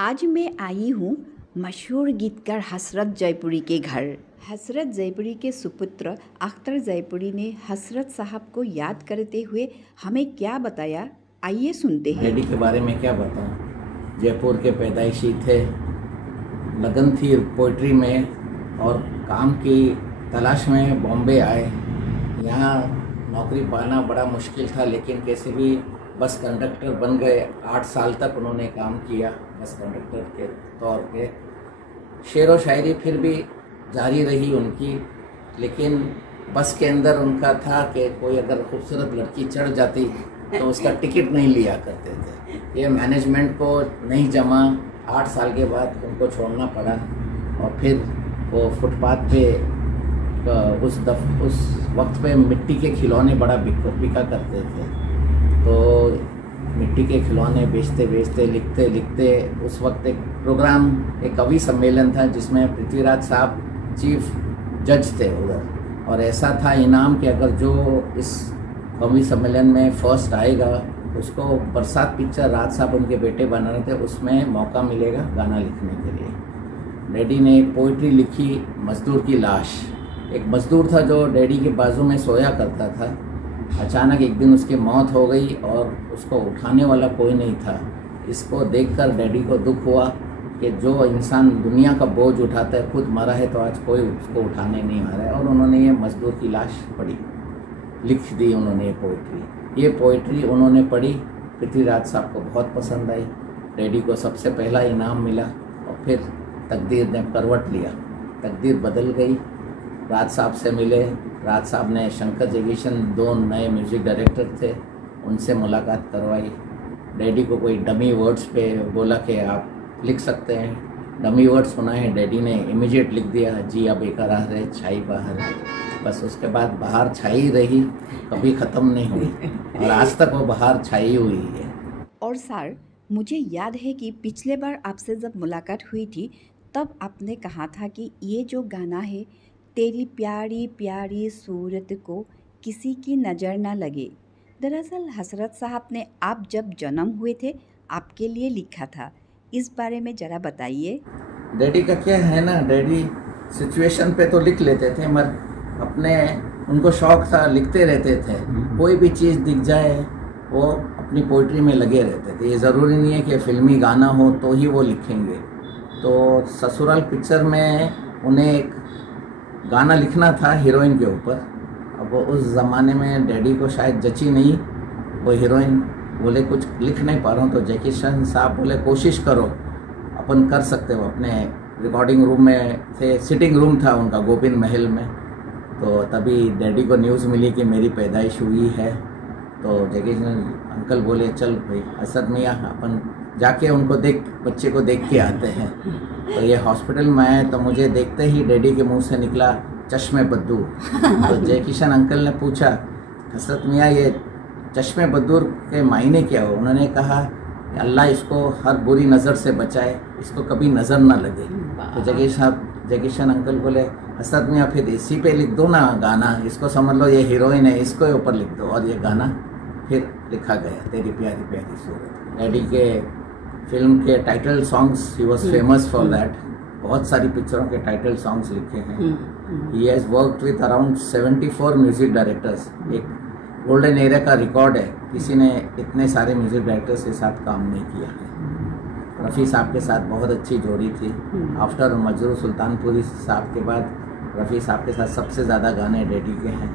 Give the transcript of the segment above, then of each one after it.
आज मैं आई हूँ मशहूर गीतकार हसरत जयपुरी के घर। हसरत जयपुरी के सुपुत्र अख्तर जयपुरी ने हसरत साहब को याद करते हुए हमें क्या बताया, आइए सुनते हैं। डैडी के बारे में क्या बताऊं। जयपुर के पैदाइशी थे, लगन थी पोइट्री में और काम की तलाश में बॉम्बे आए। यहाँ नौकरी पाना बड़ा मुश्किल था, लेकिन कैसे भी बस कंडक्टर बन गए। 8 साल तक उन्होंने काम किया बस कंडक्टर के तौर पे। शेर व शायरी फिर भी जारी रही उनकी, लेकिन बस के अंदर उनका था कि कोई अगर खूबसूरत लड़की चढ़ जाती तो उसका टिकट नहीं लिया करते थे। ये मैनेजमेंट को नहीं जमा, 8 साल के बाद उनको छोड़ना पड़ा और फिर वो फुटपाथ पे उस वक्त पे मिट्टी के खिलौने बड़ा बिका करते थे। तो मिट्टी के खिलौने बेचते बेचते लिखते लिखते उस वक्त एक प्रोग्राम, एक कवि सम्मेलन था जिसमें पृथ्वीराज साहब चीफ जज थे उधर, और ऐसा था इनाम कि अगर जो इस कवि सम्मेलन में फर्स्ट आएगा उसको बरसात पिक्चर राज साहब उनके बेटे बना रहे थे, उसमें मौका मिलेगा गाना लिखने के लिए। डैडी ने एक पोइट्री लिखी, मजदूर की लाश। एक मजदूर था जो डैडी के बाजू में सोया करता था। अचानक एक दिन उसकी मौत हो गई और उसको उठाने वाला कोई नहीं था। इसको देखकर डैडी को दुख हुआ कि जो इंसान दुनिया का बोझ उठाता है खुद मरा है, तो आज कोई उसको उठाने नहीं आ रहा है। और उन्होंने ये मजदूर की लाश पढ़ी, लिख दी उन्होंने ये पोइट्री। ये पोइट्री उन्होंने पढ़ी, पृथ्वीराज साहब को बहुत पसंद आई। डैडी को सबसे पहला इनाम मिला और फिर तकदीर ने करवट लिया, तकदीर बदल गई। राज साहब से मिले। राज साहब ने शंकर जयकिशन, 2 नए म्यूज़िक डायरेक्टर थे, उनसे मुलाकात करवाई। डैडी को कोई डमी वर्ड्स पे बोला कि आप लिख सकते हैं। डमी वर्ड्स सुनाए, डैडी ने इमीडिएट लिख दिया, जिया बेकरार है छाई बाहर है। बस उसके बाद बाहर छाई रही, कभी ख़त्म नहीं हुई और आज तक वो बाहर छाई हुई है। और सर, मुझे याद है कि पिछले बार आपसे जब मुलाकात हुई थी तब आपने कहा था कि ये जो गाना है, तेरी प्यारी प्यारी सूरत को किसी की नज़र ना लगे, दरअसल हसरत साहब ने आप जब जन्म हुए थे आपके लिए लिखा था। इस बारे में ज़रा बताइए। डैडी का क्या है ना, डैडी सिचुएशन पे तो लिख लेते थे, मगर अपने उनको शौक़ था, लिखते रहते थे। कोई भी चीज़ दिख जाए वो अपनी पोइट्री में लगे रहते थे। ये ज़रूरी नहीं है कि फ़िल्मी गाना हो तो ही वो लिखेंगे। तो ससुराल पिक्चर में उन्हें एक गाना लिखना था हीरोइन के ऊपर। अब वो उस ज़माने में डैडी को शायद जची नहीं वो हीरोइन। बोले कुछ लिख नहीं पा रहा हूँ, तो जैकी श्रॉफ साहब बोले कोशिश करो, अपन कर सकते हो। अपने रिकॉर्डिंग रूम में थे, सिटिंग रूम था उनका गोविंद महल में। तो तभी डैडी को न्यूज़ मिली कि मेरी पैदाइश हुई है। तो जैकी श्रॉफ अंकल बोले चल भाई असद मियाँ, अपन जाके उनको बच्चे को देख के आते हैं। तो ये हॉस्पिटल में आए तो मुझे देखते ही डैडी के मुंह से निकला चश्मे बद्दू। तो जय किशन अंकल ने पूछा, हसरत मियाँ ये चश्मे बद्दूर के मायने क्या हो? उन्होंने कहा अल्लाह इसको हर बुरी नज़र से बचाए, इसको कभी नज़र ना लगे। तो जय किशन अंकल बोले हसरत मियाँ फिर इसी पे लिख दो ना गाना, इसको समझ लो ये हीरोइन है, इसको ऊपर लिख दो। और ये गाना फिर लिखा गया, तेरी प्यारी प्यारी सूरत। डैडी के फिल्म के title songs, he was famous for that. बहुत सारी पिक्चरों के टाइटल सॉन्ग्स लिखे हैं। He has worked with around 74 music directors. एक गोल्डन एरा का रिकॉर्ड है, किसी ने इतने सारे म्यूज़िक डायरेक्टर्स के साथ काम नहीं किया है। रफ़ी साहब के साथ बहुत अच्छी जोड़ी थी। आफ्टर मजरूर सुल्तानपुरी साहब के बाद रफ़ी साहब के साथ सबसे ज़्यादा गाने डैडी के हैं।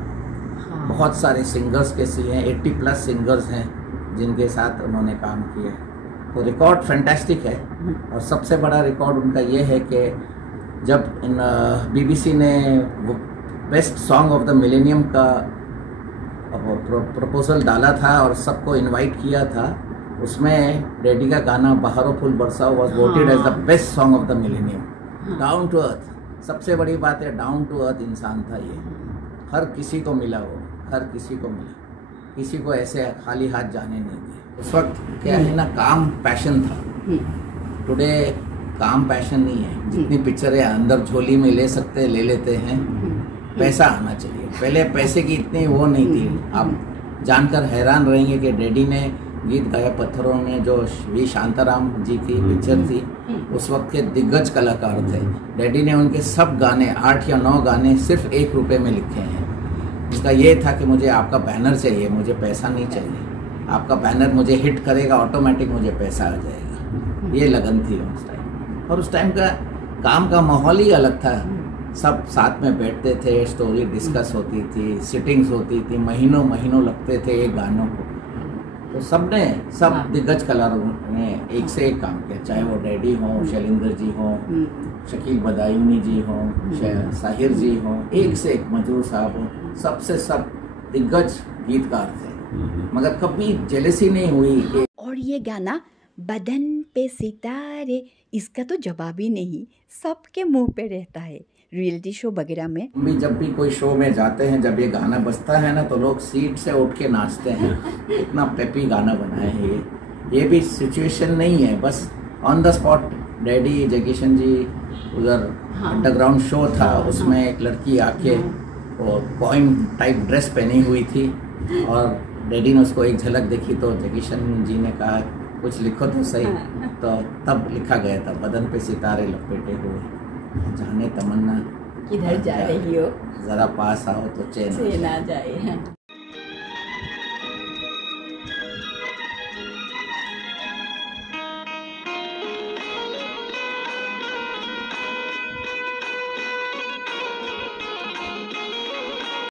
बहुत सारे सिंगर्स के सी हैं, 80+ सिंगर्स हैं जिनके साथ उन्होंने काम किया है। तो रिकॉर्ड फैंटास्टिक है। और सबसे बड़ा रिकॉर्ड उनका ये है कि जब BBC ने वो best song of the millennium का प्रपोजल डाला था और सबको इनवाइट किया था, उसमें डैडी का गाना बहारो फूल बरसाओ was voted as the best song of the millennium. Down to earth, सबसे बड़ी बात है डाउन टू अर्थ इंसान था ये। हर किसी को मिला, वो हर किसी को मिला, किसी को ऐसे खाली हाथ जाने नहीं दिया। उस वक्त क्या है ना, काम पैशन था। टुडे काम पैशन नहीं है। जितनी पिक्चरें अंदर झोली में ले सकते ले लेते हैं, पैसा आना चाहिए। पहले पैसे की इतनी वो नहीं थी। आप जानकर हैरान रहेंगे कि डैडी ने गीत गाया पत्थरों में, जो वी शांताराम जी की पिक्चर थी, उस वक्त के दिग्गज कलाकार थे। डैडी ने उनके सब गाने, 8 या 9 गाने सिर्फ 1 रुपये में लिखे हैं। उनका ये था कि मुझे आपका बैनर चाहिए, मुझे पैसा नहीं चाहिए। आपका बैनर मुझे हिट करेगा, ऑटोमेटिक मुझे पैसा आ जाएगा। ये लगन थी उस टाइम। और उस टाइम का काम का माहौल ही अलग था। सब साथ में बैठते थे, स्टोरी डिस्कस होती थी, सिटिंग्स होती थी, महीनों महीनों लगते थे एक गानों को। तो सब दिग्गज कलाकारों ने एक से एक काम किया, चाहे वो डैडी हो, शैलेंद्र जी हो, शकील बदायूनी जी हो, साहिर जी हो, एक से एक मजरूर साहब हो, सबसे सब दिग्गज गीतकार थे। मगर कभी जेलसी नहीं हुई। और ये गाना बदन पे सितारे, इसका तो जवाब ही नहीं, सबके मुंह पे रहता है रियलिटी शो वगैरह में। जब भी कोई शो में जाते हैं, जब ये गाना बजता है ना, तो लोग सीट से उठ के नाचते हैं। इतना पेपी गाना बना है ये भी सिचुएशन नहीं है, बस ऑन द स्पॉट। डैडी जगीशन जी उधर अंडरग्राउंड शो था, उसमें एक लड़की आके वो पॉइंट टाइप ड्रेस पहनी हुई थी, और डैडी ने उसको एक झलक देखी, तो जगीशन जी ने कहा कुछ लिखो तो सही। तो तब लिखा गया था, बदन पे सितारे लपेटे हुए, जाने तमन्ना किधर जा रही हो, जरा पास आओ तो चैन आ जाए।